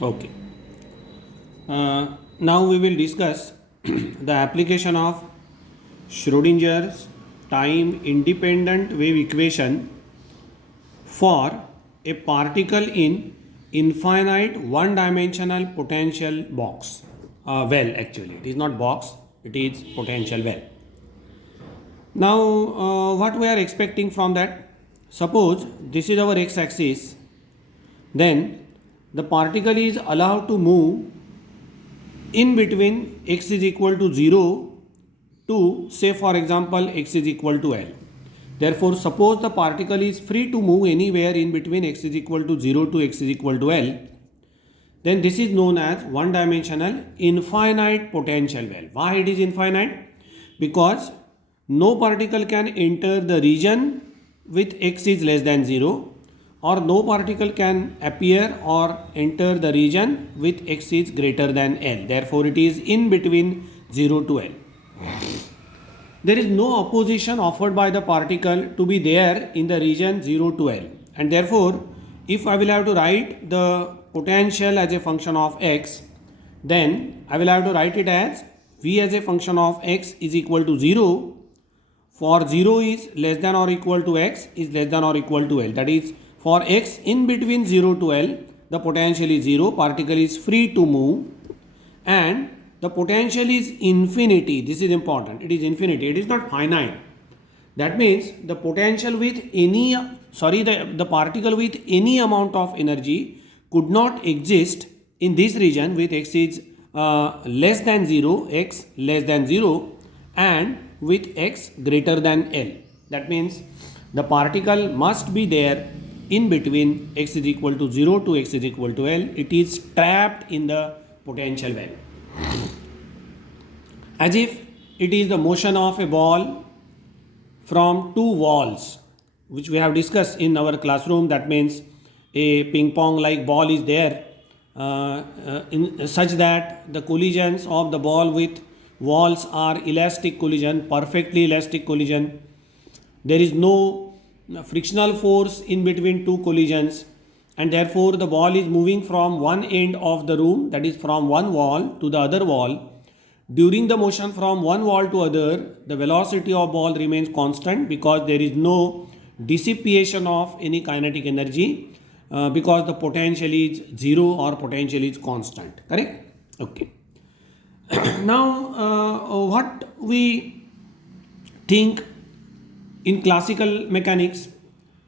Okay. Now we will discuss the application of Schrodinger's time independent wave equation for a particle in infinite one dimensional potential box. Well, actually, it is not box, it is potential well. Now, what we are expecting from that? Suppose this is our x axis, then the particle is allowed to move in between x is equal to 0 to, say for example, x is equal to L. Therefore, suppose the particle is free to move anywhere in between x is equal to 0 to x is equal to L, then this is known as one dimensional infinite potential well. Why it is infinite? Because no particle can enter the region with x is less than 0, or no particle can appear or enter the region with x is greater than L. Therefore, it is in between 0 to L. There is no opposition offered by the particle to be there in the region 0 to L, and therefore if I will have to write the potential as a function of x, then I will have to write it as v as a function of x is equal to 0 for 0 is less than or equal to x is less than or equal to L. That is, for x in between 0 to L, the potential is 0, particle is free to move, and the potential is infinity. This is important. It is infinity. It is not finite. That means the potential with any, the particle with any amount of energy could not exist in this region with x is less than 0, x less than 0, and with x greater than L. That means the particle must be there in between x is equal to 0 to x is equal to L. It is trapped in the potential well. As if it is the motion of a ball from two walls, which we have discussed in our classroom. That means a ping pong like ball is there in such that the collisions of the ball with walls are elastic collision, perfectly elastic collision. There is no frictional force in between two collisions, and therefore the ball is moving from one end of the room, that is from one wall to the other wall. During the motion from one wall to other, the velocity of ball remains constant because there is no dissipation of any kinetic energy because the potential is 0 or potential is constant. Correct? Okay. Now, what we think in classical mechanics,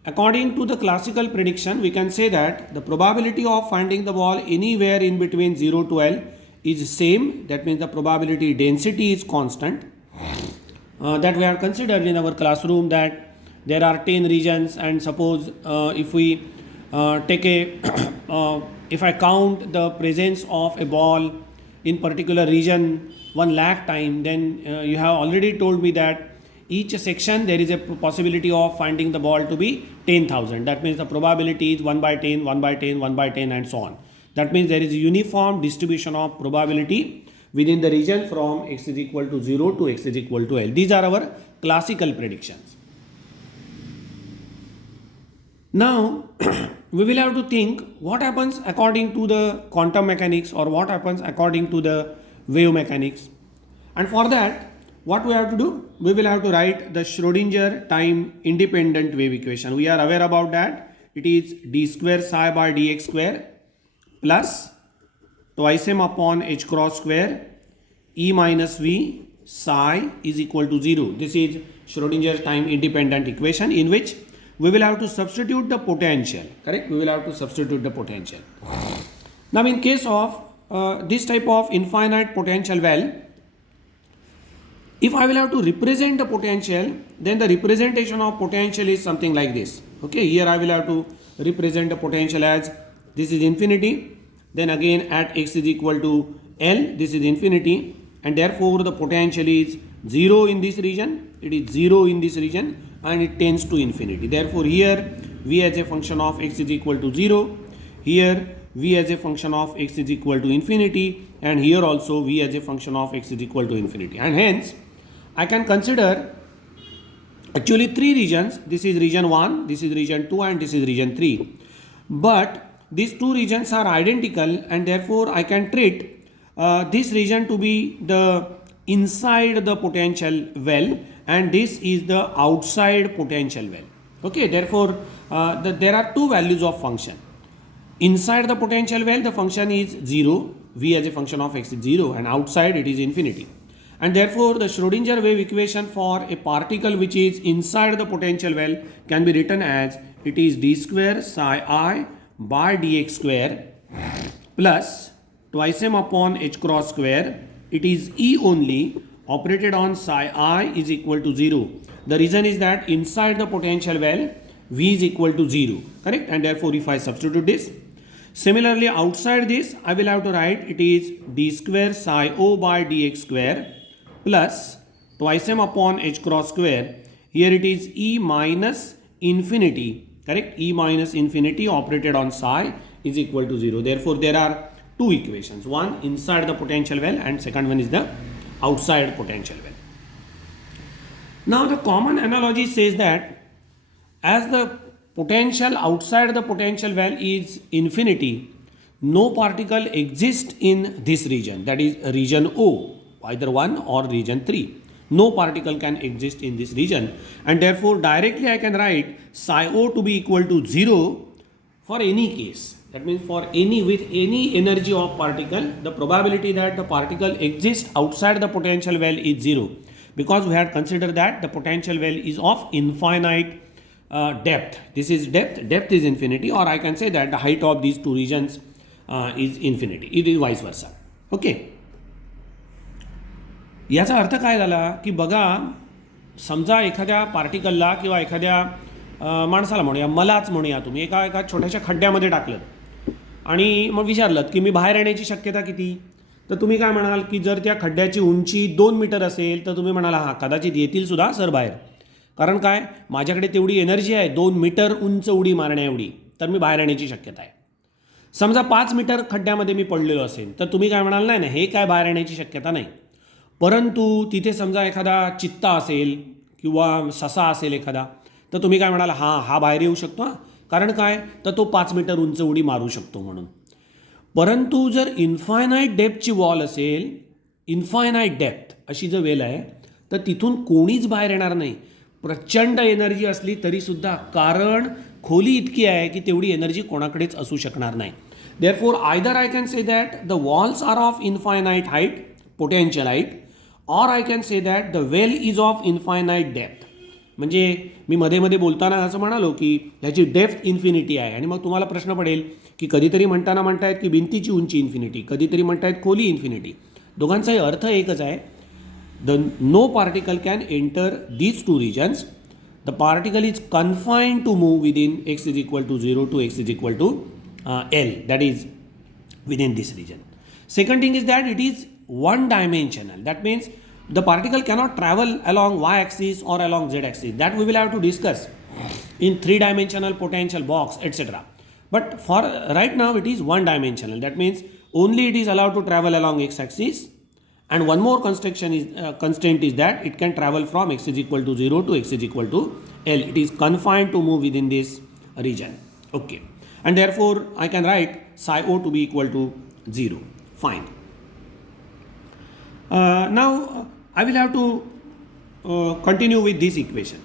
according to the classical prediction, we can say that the probability of finding the ball anywhere in between 0 to L is same. That means the probability density is constant. That we have considered in our classroom, that there are 10 regions, and suppose if we take a if I count the presence of a ball in particular region 1 lakh time, then you have already told me that each section there is a possibility of finding the ball to be 10,000. That means the probability is 1 by 10, 1 by 10, 1 by 10 and so on. That means there is a uniform distribution of probability within the region from x is equal to 0 to x is equal to L. These are our classical predictions. Now, we will have to think what happens according to the quantum mechanics, or what happens according to the wave mechanics. And for that, what we have to do? We will have to write the Schrodinger time independent wave equation. We are aware about that. It is d square psi by dx square plus twice m upon h cross square E minus v psi is equal to 0. This is Schrodinger time independent equation in which we will have to substitute the potential. Correct? We will have to substitute the potential. Now, in case of this type of infinite potential well, if I will have to represent the potential, then the representation of potential is something like this. Okay, here I will have to represent the potential as this is infinity, then again at x is equal to L, this is infinity, and therefore the potential is 0 in this region, it is 0 in this region, and it tends to infinity. Therefore, here v as a function of x is equal to 0, here v as a function of x is equal to infinity, and here also v as a function of x is equal to infinity. And hence, I can consider actually 3 regions. This is region 1, this is region 2, and this is region 3. But these two regions are identical, and therefore I can treat this region to be the inside the potential well, and this is the outside potential well. Okay, therefore there are two values of function. Inside the potential well, the function is 0, v as a function of x is 0, and outside it is infinity. And therefore the Schrodinger wave equation for a particle which is inside the potential well can be written as it is d square psi I by dx square plus twice m upon h cross square. It is E only operated on psi I is equal to 0. The reason is that inside the potential well v is equal to 0, correct? And therefore if I substitute this, similarly outside this I will have to write it is d square psi O by dx square plus twice m upon h cross square. Here it is E minus infinity, correct? E minus infinity operated on psi is equal to 0. Therefore there are two equations, one inside the potential well and second one is the outside potential well. Now the common analogy says that as the potential outside the potential well is infinity, no particle exists in this region, that is region O, either 1 or region 3. No particle can exist in this region, and therefore directly I can write psi O to be equal to 0 for any case. That means for any with any energy of particle, the probability that the particle exists outside the potential well is 0, because we had considered that the potential well is of infinite depth. This is depth is infinity, or I can say that the height of these two regions is infinity. It is vice versa. Okay. याचा अर्थ काय झाला की बघा, समजा एखाद्या पार्टिकलला किंवा एखाद्या माणसाला म्हणूया, मलाच म्हणूया, तुम्ही एका छोट्याशा खड्ड्यामध्ये टाकलं आणि मग विचारलं की मी बाहेर येण्याची शक्यता किती, तर तुम्ही काय म्हणाल की जर त्या खड्ड्याची उंची 2 मीटर असेल तर तुम्ही म्हणाला हां कदाचित येतील सुद्धा सर बाहेर, कारण काय माझ्याकडे तेवढी एनर्जी आहे 2 मीटर उंच उडी मारण्या एवढी, तर मी बाहेर येण्याची शक्यता आहे. समजा 5 मीटर खड्ड्यामध्ये मी पडलेलो असेल तर तुम्ही काय म्हणाल नाही हे काय बाहेर येण्याची शक्यता नाही. परंतु तिथे समजा एखादा चित्ता असेल किंवा ससा असेल एखादा, तर तुम्ही काय म्हणाल हा बाहेर येऊ शकतो, कारण काय तर तो 5 मीटर उंच उडी मारू शकतो म्हणून. परंतु जर इन्फायनाईट डेप्थची वॉल असेल, इन्फायनाईट डेप्थ अशी जर वेल आहे, तर तिथून कोणीच बाहेर येणार नाही, प्रचंड एनर्जी असली तरीसुद्धा, कारण खोली इतकी आहे की तेवढी एनर्जी कोणाकडेच असू शकणार नाही. Therefore either I can say that the walls are of infinite height, potential height, or I can say that the well is of infinite depth. म्हणजे मी मध्ये बोलताना असं म्हणालो की ह्याची डेप्थ इन्फिनिटी आहे, आणि मग तुम्हाला प्रश्न पडेल की कधीतरी म्हणतायत की भिंतीची उंची इन्फिनिटी, कधीतरी म्हणतायत खोली इन्फिनिटी. दोघांचाही अर्थ एकच आहे. The no particle can enter these two regions. The particle is confined to move within x is equal to 0 to x is equal to L, that is within this region. Second thing is that it is one dimensional. That means the particle cannot travel along y-axis or along z-axis. That we will have to discuss in 3-dimensional potential box, etc. But for right now it is one dimensional. That means only it is allowed to travel along x-axis, and one more constraint is that it can travel from x is equal to 0 to x is equal to L. It is confined to move within this region. Okay, and therefore I can write psi O to be equal to 0. Fine. Now I will have to continue with this equation.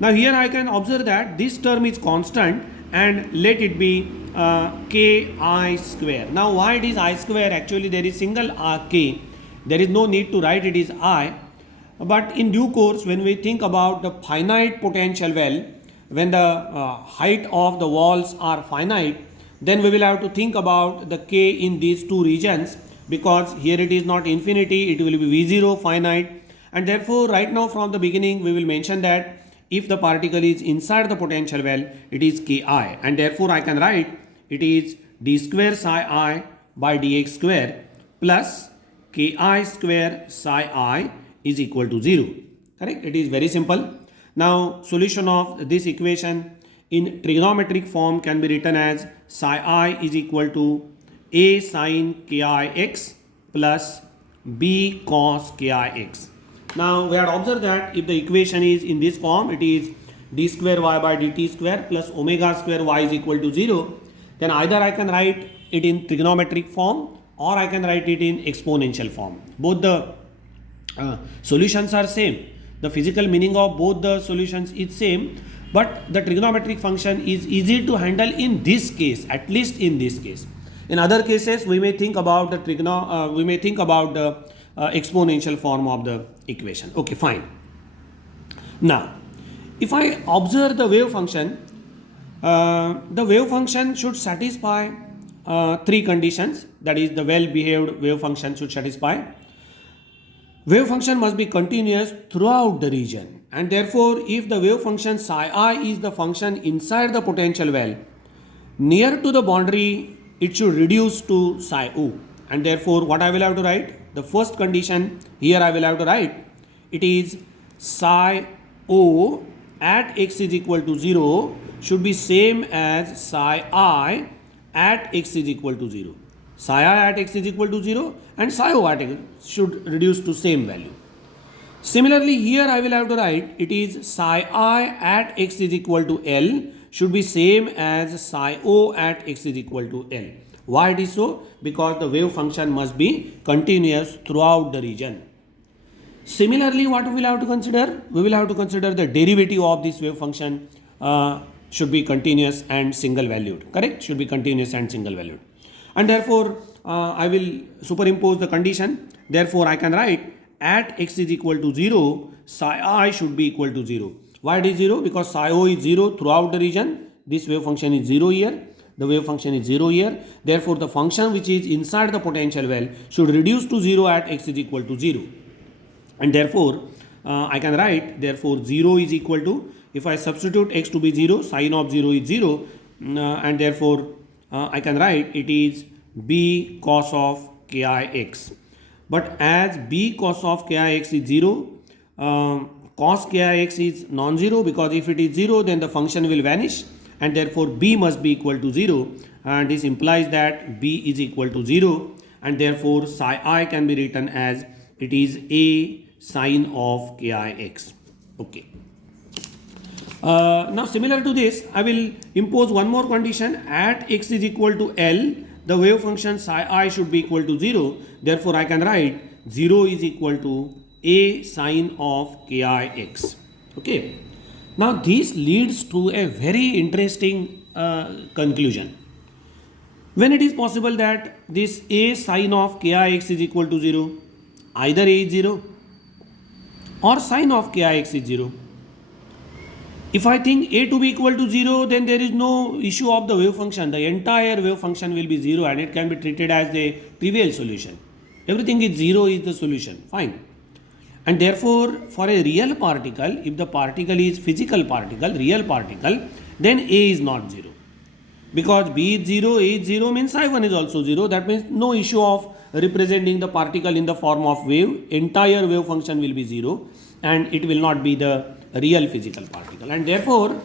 Now here I can observe that this term is constant and let it be k I square. Now why it is I square? Actually there is single k. There is no need to write it is I. But in due course, when we think about the finite potential well, when the height of the walls are finite, then we will have to think about the k in these two regions, because here it is not infinity, it will be v0 finite, and therefore right now from the beginning we will mention that if the particle is inside the potential well, it is ki, and therefore I can write it is d square psi I by dx square plus ki square psi I is equal to 0. Correct? It is very simple. Now solution of this equation in trigonometric form can be written as psi I is equal to a sin ki x plus b cos ki x. Now we had observed that if the equation is in this form, it is d square y by dt square plus omega square y is equal to 0. then either I can write it in trigonometric form or I can write it in exponential form. Both the solutions are same. The physical meaning of both the solutions is same, but the trigonometric function is easy to handle in this case, at least in this case. In other cases, we may think about the exponential form of the equation. Okay, fine. Now, if I observe the wave function, the wave function should satisfy three conditions. That is, the well-behaved wave function should satisfy. Wave function must be continuous throughout the region, and therefore if the wave function psi I is the function inside the potential well, near to the boundary it should reduce to psi O, and therefore what I will have to write? The first condition here I will have to write, it is psi O at x is equal to 0 should be same as psi I at x is equal to 0. Psi I at x is equal to 0 and psi O at x should reduce to same value. Similarly, here I will have to write, it is psi I at x is equal to L should be same as psi O at x is equal to L. Why it is so? Because the wave function must be continuous throughout the region. Similarly, what we will have to consider? We will have to consider the derivative of this wave function should be continuous and single valued. Correct? Should be continuous and single valued. And therefore, I will superimpose the condition. Therefore, I can write at x is equal to 0, psi I should be equal to 0. Why it is 0? Because psi O is 0 throughout the region. This wave function is 0 here. The wave function is 0 here. Therefore, the function which is inside the potential well should reduce to 0 at x is equal to 0. And therefore, I can write, therefore 0 is equal to, if I substitute x to be 0, sine of 0 is 0, and therefore I can write it is b cos of ki x. But as b cos of ki x is 0, cos ki x is non-zero, because if it is 0 then the function will vanish, and therefore b must be equal to 0, and this implies that b is equal to 0, and therefore psi I can be written as it is a sine of ki x. Okay. Now similar to this, I will impose one more condition. At x is equal to L, the wave function psi I should be equal to 0. Therefore, I can write 0 is equal to a sine of ki x. Okay. Now this leads to a very interesting conclusion. When it is possible that this a sine of ki x is equal to 0, either a is 0 or sine of ki x is 0. If I think a to be equal to 0, then there is no issue of the wave function. The entire wave function will be 0 and it can be treated as a trivial solution. Everything is 0 is the solution. Fine. And therefore, for a real particle, if the particle is physical particle, real particle, then a is not 0. Because b is 0, a is 0 means I1 is also 0. That means no issue of representing the particle in the form of wave. Entire wave function will be 0 and it will not be the real physical particle. And therefore,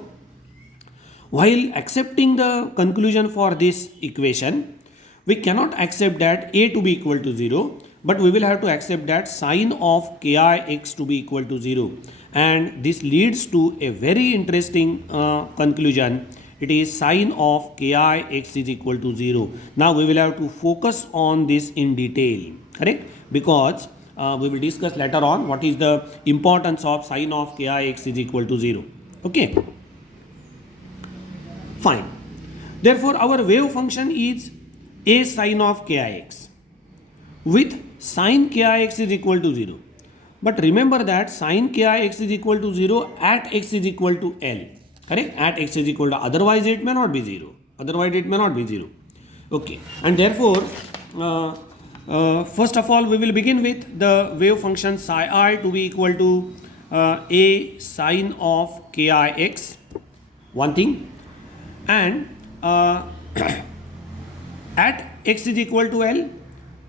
while accepting the conclusion for this equation, we cannot accept that a to be equal to 0, but we will have to accept that sine of ki x to be equal to 0. And this leads to a very interesting conclusion. It is sine of ki x is equal to 0. Now we will have to focus on this in detail, correct? Because we will discuss later on what is the importance of sine of ki x is equal to 0. Okay. Fine. Therefore, our wave function is a sine of ki x with sine ki x is equal to 0. But remember that sine ki x is equal to 0 at x is equal to L. Correct? At x is equal to, otherwise it may not be 0. Otherwise it may not be 0. Okay. And therefore, first of all, we will begin with the wave function psi I to be equal to a sine of ki x. One thing. And at x is equal to L,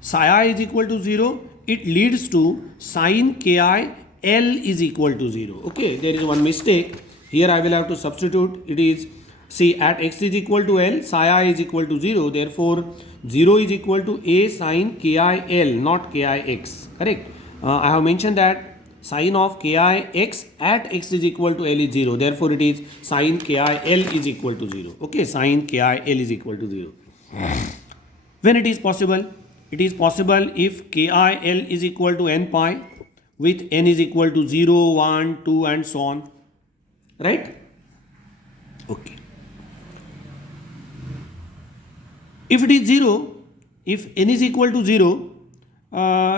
psi I is equal to 0, it leads to sine ki L is equal to 0. Okay, there is one mistake. Here I will have to substitute. It is, see, at x is equal to L, psi I is equal to 0. Therefore, 0 is equal to a sine ki L, not ki x. Correct? I have mentioned that Sine of Ki x at x is equal to L is 0. Therefore, it is sine Ki L is equal to 0. Okay, sine Ki L is equal to 0. When it is possible? It is possible if Ki L is equal to n pi with n is equal to 0, 1, 2 and so on. Right? Okay. If it is 0, if n is equal to 0,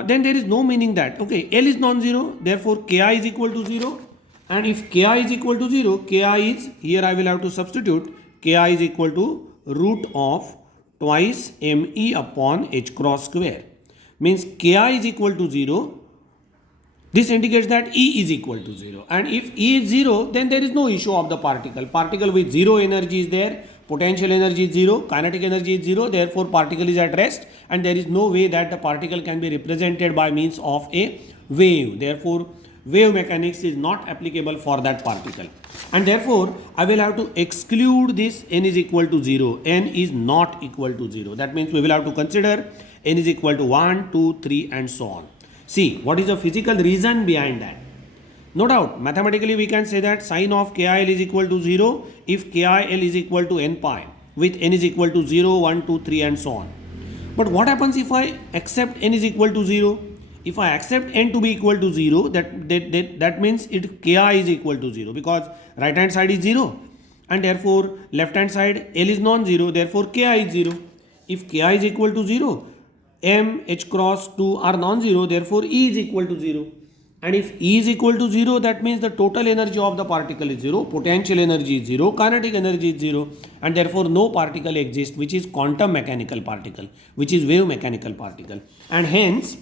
then there is no meaning that, okay, L is non-zero, therefore Ki is equal to 0. And if Ki is equal to 0, Ki is, here I will have to substitute, Ki is equal to root of twice me upon h cross square. Means Ki is equal to 0. This indicates that E is equal to 0. And if E is 0, then there is no issue of the particle. Particle with 0 energy is there. Potential energy is 0, kinetic energy is 0, therefore particle is at rest and there is no way that the particle can be represented by means of a wave. Therefore, wave mechanics is not applicable for that particle. And therefore, I will have to exclude this n is equal to 0. N is not equal to 0. That means we will have to consider n is equal to 1, 2, 3 and so on. See, what is the physical reason behind that? No doubt, mathematically we can say that sine of Ki L is equal to 0 if Ki L is equal to n pi with n is equal to 0, 1, 2, 3 and so on. But what happens if I accept n is equal to 0? If I accept n to be equal to 0, that means Ki is equal to 0 because right hand side is 0 and therefore left hand side L is non-zero, therefore Ki is 0. If Ki is equal to 0, m, h cross 2 are non-zero, therefore E is equal to 0. And if E is equal to 0, that means the total energy of the particle is 0, potential energy is 0, kinetic energy is 0 and therefore no particle exists which is quantum mechanical particle, which is wave mechanical particle. And hence,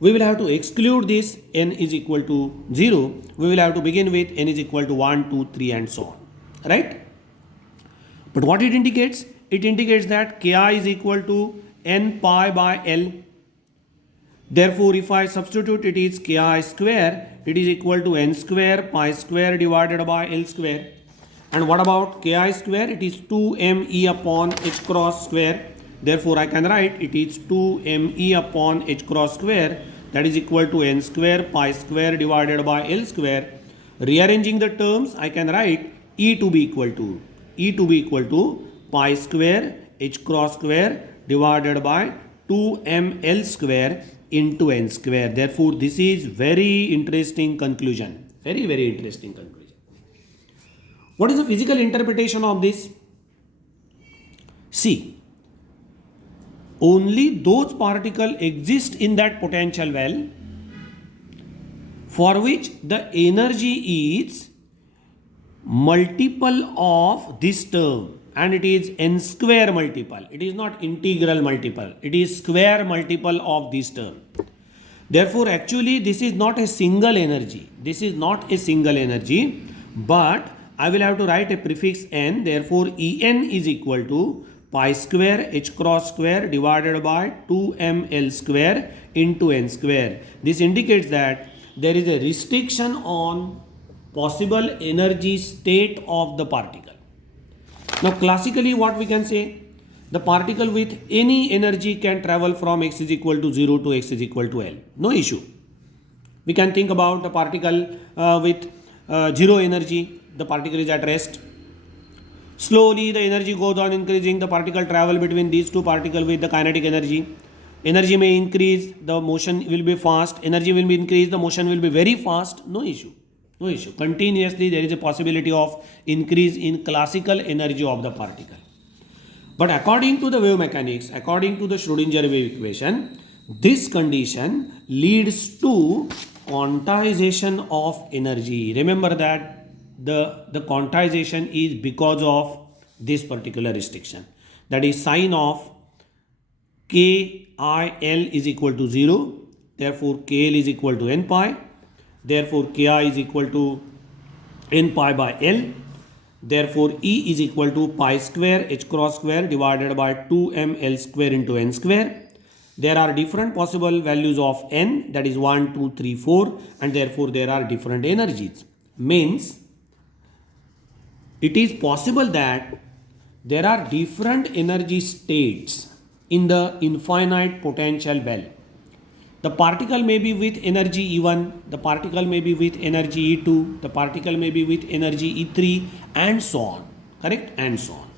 we will have to exclude this n is equal to 0, we will have to begin with n is equal to 1, 2, 3 and so on, right? But what it indicates? It indicates that Ki is equal to n pi by L. Therefore, if I substitute it is Ki square, it is equal to n square pi square divided by L square. And what about Ki square? It is 2me upon h cross square. Therefore, I can write it is 2me upon h cross square, that is equal to n square pi square divided by L square. Rearranging the terms, I can write E to be equal to pi square h cross square divided by 2ml square into n square. Therefore, this is very interesting conclusion. Very, very interesting conclusion. What is the physical interpretation of this? See, only those particles exist in that potential well for which the energy is multiple of this term. And it is n square multiple. It is not integral multiple. It is square multiple of this term. Therefore, actually, this is not a single energy. This is not a single energy. But I will have to write a prefix n. Therefore, En is equal to pi square h cross square divided by 2ml square into n square. This indicates that there is a restriction on possible energy state of the particle. Now, classically what we can say, the particle with any energy can travel from x is equal to 0 to x is equal to L. No issue. We can think about the particle with 0 energy, the particle is at rest. Slowly the energy goes on increasing, the particle travel between these two particles with the kinetic energy. Energy may increase, the motion will be fast. Energy will be increased, the motion will be very fast. No issue. No issue. Continuously there is a possibility of increase in classical energy of the particle. But according to the wave mechanics, according to the Schrodinger wave equation, this condition leads to quantization of energy. Remember that the quantization is because of this particular restriction. That is sine of KIL is equal to 0. Therefore, KL is equal to n pi. Therefore, Ki is equal to n pi by L. Therefore, E is equal to pi square h cross square divided by 2ml square into n square. There are different possible values of n, that is 1, 2, 3, 4, and therefore there are different energies. Means it is possible that there are different energy states in the infinite potential well. The particle may be with energy E1, the particle may be with energy E2, the particle may be with energy E3, and so on. Correct? And so on.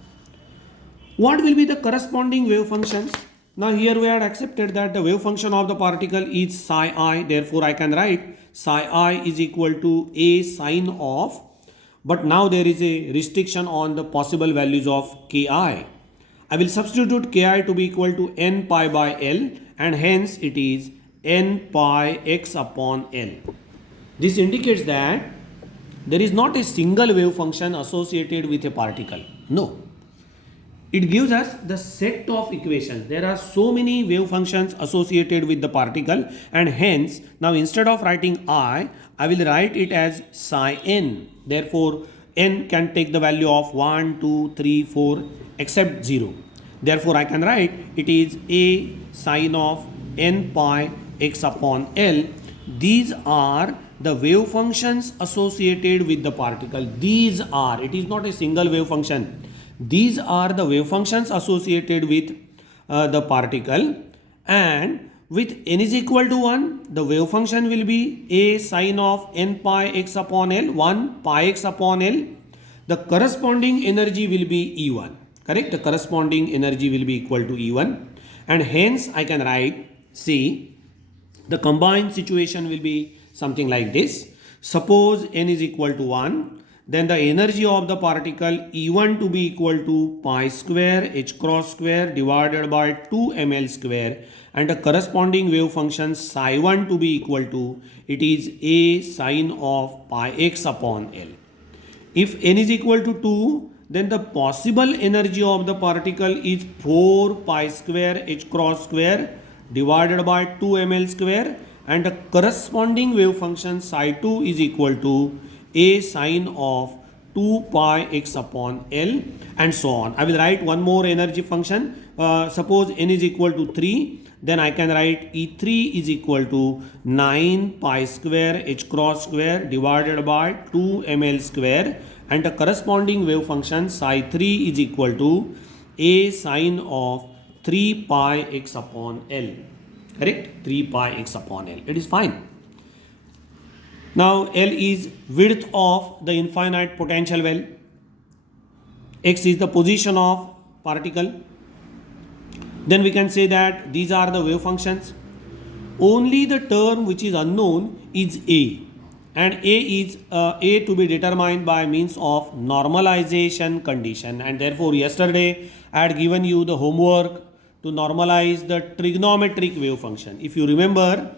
What will be the corresponding wave functions? Now here we had accepted that the wave function of the particle is psi I. Therefore I can write psi I is equal to A sine of. But now there is a restriction on the possible values of Ki. I will substitute Ki to be equal to n pi by L, and hence it is n pi x upon L. This indicates that there is not a single wave function associated with a particle. No. It gives us the set of equations. There are so many wave functions associated with the particle, and hence now instead of writing I will write it as psi n. Therefore n can take the value of 1, 2, 3, 4 except 0. Therefore I can write it is A sine of n pi x upon L. These are the wave functions associated with the particle. These are, it is not a single wave function. These are the wave functions associated with the particle, and with n is equal to 1, the wave function will be A sine of n pi x upon L, 1 pi x upon L. The corresponding energy will be E1. Correct? The corresponding energy will be equal to E1, and hence I can write, see, the combined situation will be something like this. Suppose n is equal to 1, then the energy of the particle E1 to be equal to pi square h cross square divided by 2 ml square, and the corresponding wave function psi 1 to be equal to, it is A sine of pi x upon L. If n is equal to 2, then the possible energy of the particle is 4 pi square h cross square divided by 2 ml square, and the corresponding wave function psi 2 is equal to A sine of 2 pi x upon L, and so on. I will write one more energy function. Suppose n is equal to 3, then I can write E3 is equal to 9 pi square h cross square divided by 2 ml square, and the corresponding wave function psi 3 is equal to A sine of 3 pi x upon L. Correct? 3 pi x upon L. It is fine. Now L is width of the infinite potential well. X is the position of particle. Then we can say that these are the wave functions. Only the term which is unknown is A, and A is A to be determined by means of normalization condition, and therefore yesterday I had given you the homework to normalize the trigonometric wave function. If you remember,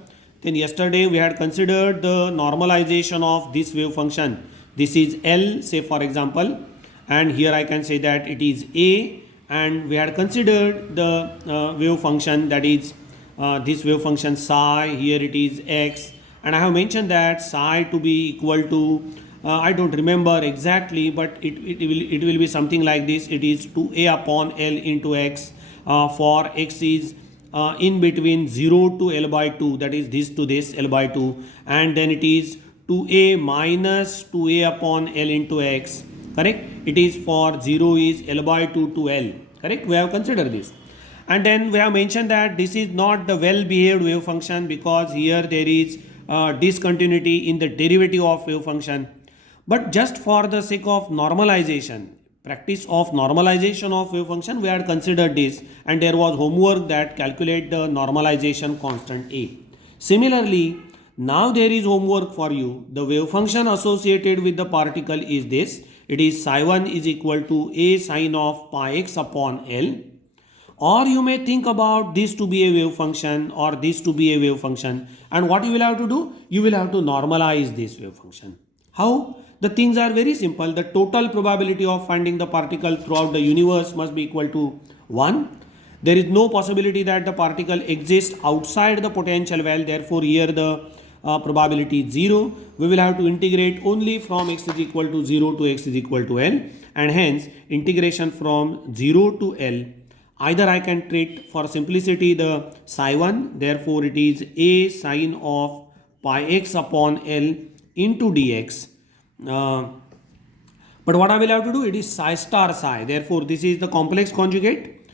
then yesterday we had considered the normalization of this wave function. This is L, say for example, and here I can say that it is A, and we had considered the wave function, that is this wave function psi, here it is x, and I have mentioned that psi to be equal to, I don't remember exactly, but it will be something like this. It is 2a upon L into x, for x is in between 0 to L by 2, that is this to this L by 2, and then it is 2a minus 2a upon L into x. Correct? It is for 0 is L by 2 to L. Correct? We have considered this. And then we have mentioned that this is not the well behaved wave function, because here there is discontinuity in the derivative of wave function. But just for the sake of normalization, practice of normalization of wave function, we had considered this, and there was homework that calculate the normalization constant A. Similarly, now there is homework for you. The wave function associated with the particle is this. It is psi 1 is equal to A sine of pi x upon L. Or you may think about this to be a wave function or this to be a wave function. And what you will have to do? You will have to normalize this wave function. How? The things are very simple. The total probability of finding the particle throughout the universe must be equal to 1. There is no possibility that the particle exists outside the potential well. Therefore, here the probability is 0. We will have to integrate only from x is equal to 0 to x is equal to L. And hence, integration from 0 to L. Either I can treat for simplicity the psi 1. Therefore, it is A sine of pi x upon L into dx. But what I will have to do, it is psi star psi. Therefore, this is the complex conjugate.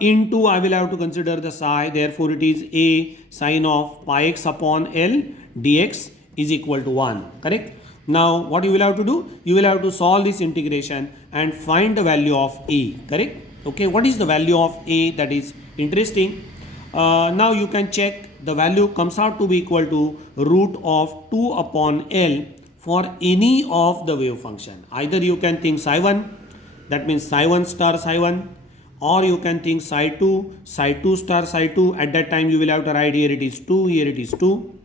into I will have to consider the psi, therefore it is a sine of pi x upon L dx is equal to 1, correct? Now what you will have to do? You will have to solve this integration and find the value of a, correct? Okay, what is the value of a? That is interesting. Now you can check the value comes out to be equal to root of 2 upon L for any of the wave function. Either you can think psi 1, that means psi 1 star psi 1, or you can think psi 2 star psi 2. At that time you will have to write here it is 2, here it is 2.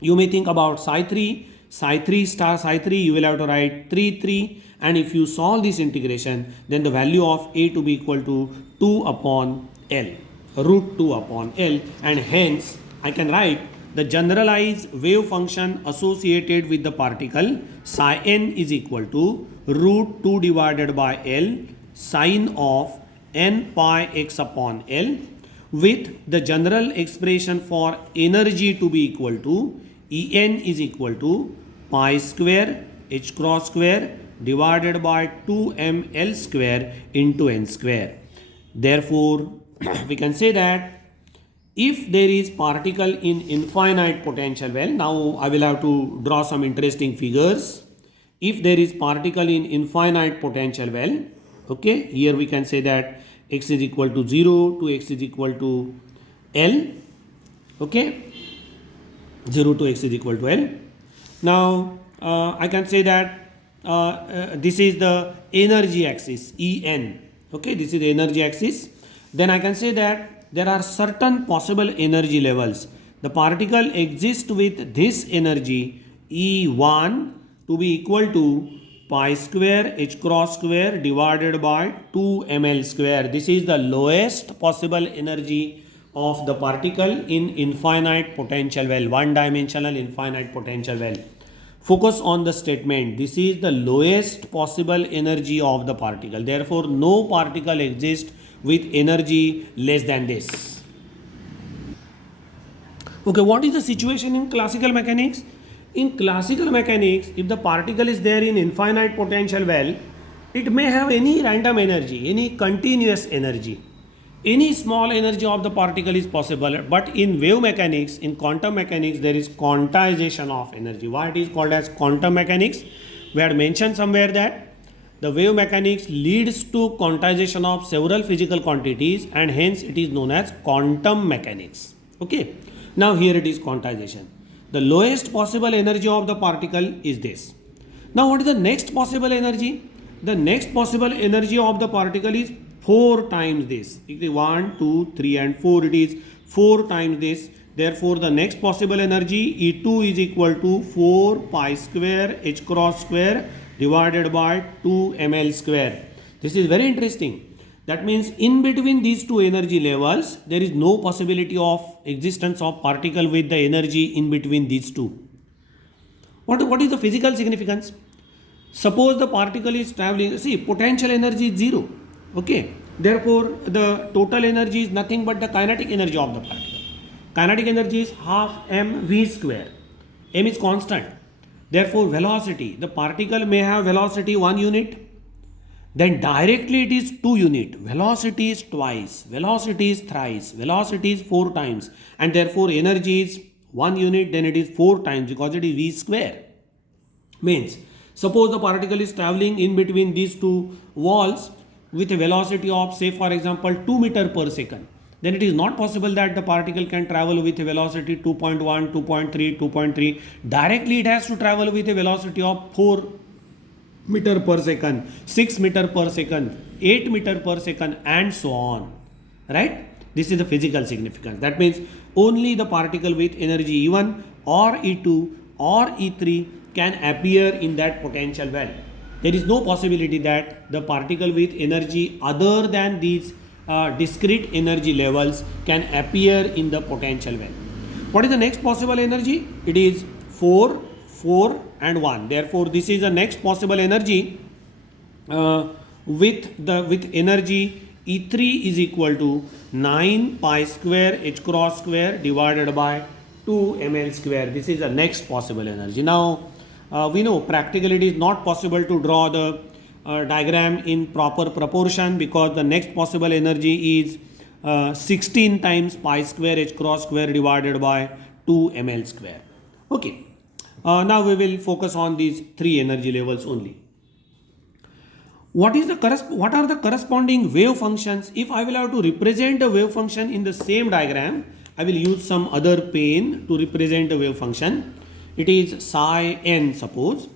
You may think about psi 3 star psi 3, you will have to write 3, and if you solve this integration, then the value of a to be equal to 2 upon L, root 2 upon L, and hence I can write the generalized wave function associated with the particle psi n is equal to root 2 divided by L sine of n pi x upon L, with the general expression for energy to be equal to En is equal to pi square h cross square divided by 2ml square into n square. Therefore, we can say that if there is particle in infinite potential well, now I will have to draw some interesting figures. If there is particle in infinite potential well, okay, here we can say that x is equal to 0 to x is equal to L, okay, 0 to x is equal to L. Now I can say that this is the energy axis En, okay, this is the energy axis. Then I can say that there are certain possible energy levels. The particle exists with this energy E1 to be equal to pi square h cross square divided by 2 ml square. This is the lowest possible energy of the particle in infinite potential well, one dimensional infinite potential well. Focus on the statement. This is the lowest possible energy of the particle. Therefore, no particle exists with energy less than this. Okay, what is the situation in classical mechanics? In classical mechanics, if the particle is there in infinite potential well, it may have any random energy, any continuous energy. Any small energy of the particle is possible, but in wave mechanics, in quantum mechanics, there is quantization of energy. Why it is called as quantum mechanics? We had mentioned somewhere that the wave mechanics leads to quantization of several physical quantities, and hence it is known as quantum mechanics. Okay. Now here it is quantization. The lowest possible energy of the particle is this. Now what is the next possible energy? The next possible energy of the particle is 4 times this. 1, 2, 3 and 4, it is 4 times this. Therefore the next possible energy E2 is equal to 4 pi square h cross square divided by 2 ml square. This is very interesting. That means in between these two energy levels, there is no possibility of existence of particle with the energy in between these two. What is the physical significance? Suppose the particle is traveling, see, potential energy is 0. Okay. Therefore, the total energy is nothing but the kinetic energy of the particle. Kinetic energy is half mv square. M is constant. Therefore, velocity, the particle may have velocity 1 unit. Then directly it is 2 unit. Velocity is twice. Velocity is thrice. Velocity is 4 times. And therefore, energy is 1 unit. Then it is 4 times because it is v square. Means, suppose the particle is traveling in between these two walls with a velocity of, say for example, 2 meter per second. Then it is not possible that the particle can travel with a velocity 2.1, 2.3, 2.3. Directly it has to travel with a velocity of 4 meter per second, 6 meter per second, 8 meter per second and so on. Right? This is the physical significance. That means only the particle with energy E1 or E2 or E3 can appear in that potential well. There is no possibility that the particle with energy other than these discrete energy levels can appear in the potential well. What is the next possible energy? It is 4, 4 and 1. Therefore, this is the next possible energy with energy E3 is equal to 9 pi square h cross square divided by 2 ml square. This is the next possible energy. Now, we know practically it is not possible to draw the diagram in proper proportion, because the next possible energy is 16 times pi square h cross square divided by 2 ml square. Okay. Now we will focus on these three energy levels only. What are the corresponding wave functions? If I will have to represent a wave function in the same diagram, I will use some other pen to represent the wave function. It is psi n, suppose.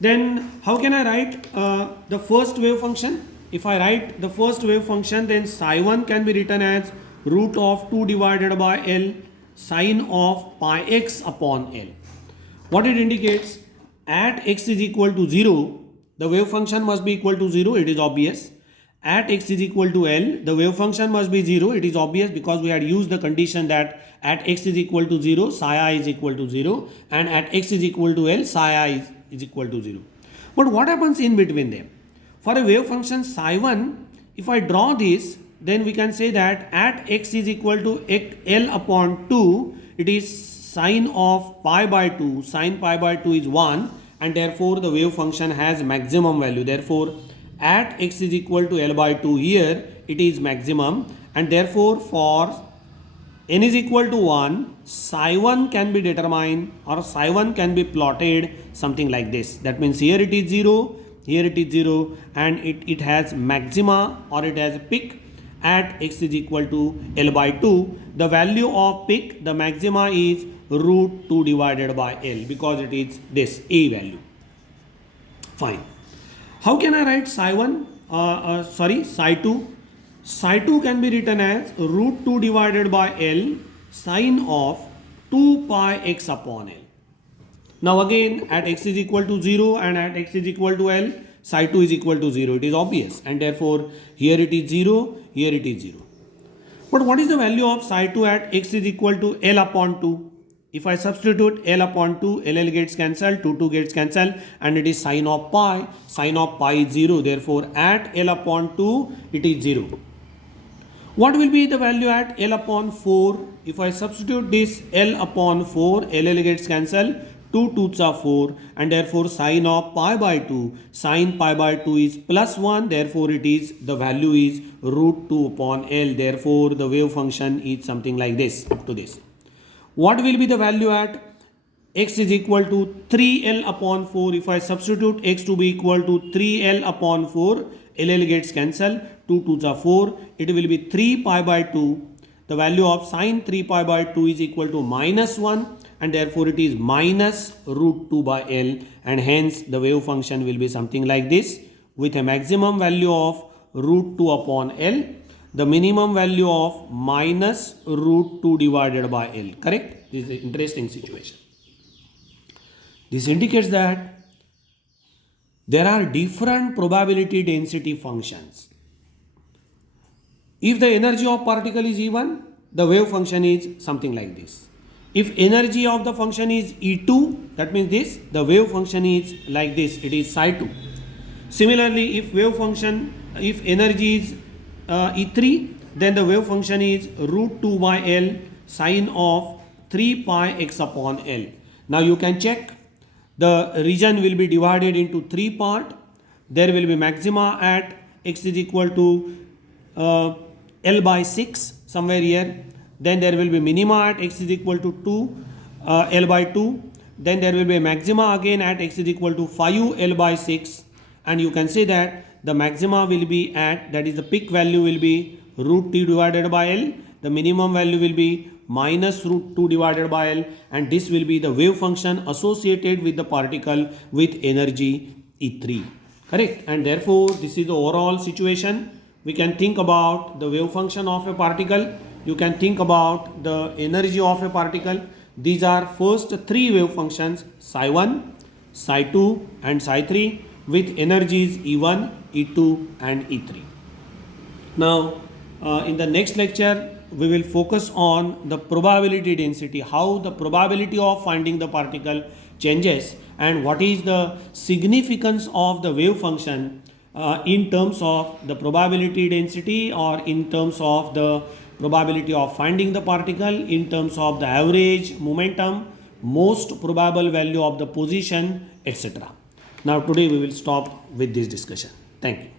Then how can I write the first wave function? If I write the first wave function, then psi 1 can be written as root of 2 divided by L sine of pi x upon L. What it indicates? At x is equal to 0, the wave function must be equal to 0, it is obvious. At x is equal to L, the wave function must be 0, it is obvious, because we had used the condition that at x is equal to 0, psi I is equal to 0, and at x is equal to L, psi I is equal to 0. But what happens in between them? For a wave function psi 1, if I draw this, then we can say that at x is equal to L upon 2, it is sine of pi by 2, sine pi by 2 is 1, and therefore the wave function has maximum value. Therefore, at x is equal to L by 2 here, it is maximum, and therefore for n is equal to 1, psi 1 can be determined, or psi 1 can be plotted something like this. That means here it is 0, here it is 0, and it has maxima, or it has peak at x is equal to L by 2. The value of peak, the maxima, is root 2 divided by L, because it is this A value. Fine. How can I write psi 1? Psi 2. Psi 2 can be written as root 2 divided by L sine of 2 pi x upon L. Now again, at x is equal to 0 and at x is equal to L, psi 2 is equal to 0. It is obvious, and therefore here it is 0, here it is 0. But what is the value of psi 2 at x is equal to L upon 2? If I substitute L upon 2, L gets cancelled, 2 gets cancelled, and it is sine of pi. Sine of pi is 0. Therefore, at L upon 2, it is 0. What will be the value at L upon 4? If I substitute this L upon 4, L gets cancelled, 2 2s are 4, and therefore sine of pi by 2, sine pi by 2 is plus 1, therefore the value is root 2 upon L. Therefore, the wave function is something like this, up to this. What will be the value at x is equal to 3L upon 4? If I substitute x to be equal to 3L upon 4, L gets cancelled, 2 2s are 4, it will be 3 pi by 2. The value of sine 3 pi by 2 is equal to minus 1, and therefore it is minus root 2 by L, and hence the wave function will be something like this, with a maximum value of root 2 upon L, the minimum value of minus root 2 divided by L. Correct? This is an interesting situation. This indicates that there are different probability density functions. If the energy of particle is even, the wave function is something like this. If energy of the function is E2, that means this, the wave function is like this, it is psi 2. Similarly, if energy is E3, then the wave function is root 2 by L sine of 3 pi x upon L. Now you can check, the region will be divided into 3 parts. There will be maxima at x is equal to L by 6 somewhere here. Then there will be minima at x is equal to 2 L by 2. Then there will be a maxima again at x is equal to 5 L by 6. And you can say that the maxima will be at, that is the peak value will be root 2 divided by L. The minimum value will be minus root 2 divided by L. And this will be the wave function associated with the particle with energy E3. Correct? And therefore, this is the overall situation. We can think about the wave function of a particle. You can think about the energy of a particle. These are first three wave functions, psi 1, psi 2 and psi 3 with energies E1, E2 and E3. Now, in the next lecture, we will focus on the probability density, how the probability of finding the particle changes and what is the significance of the wave function in terms of the probability density or in terms of the probability of finding the particle, in terms of the average momentum, most probable value of the position, etc. Now today we will stop with this discussion. Thank you.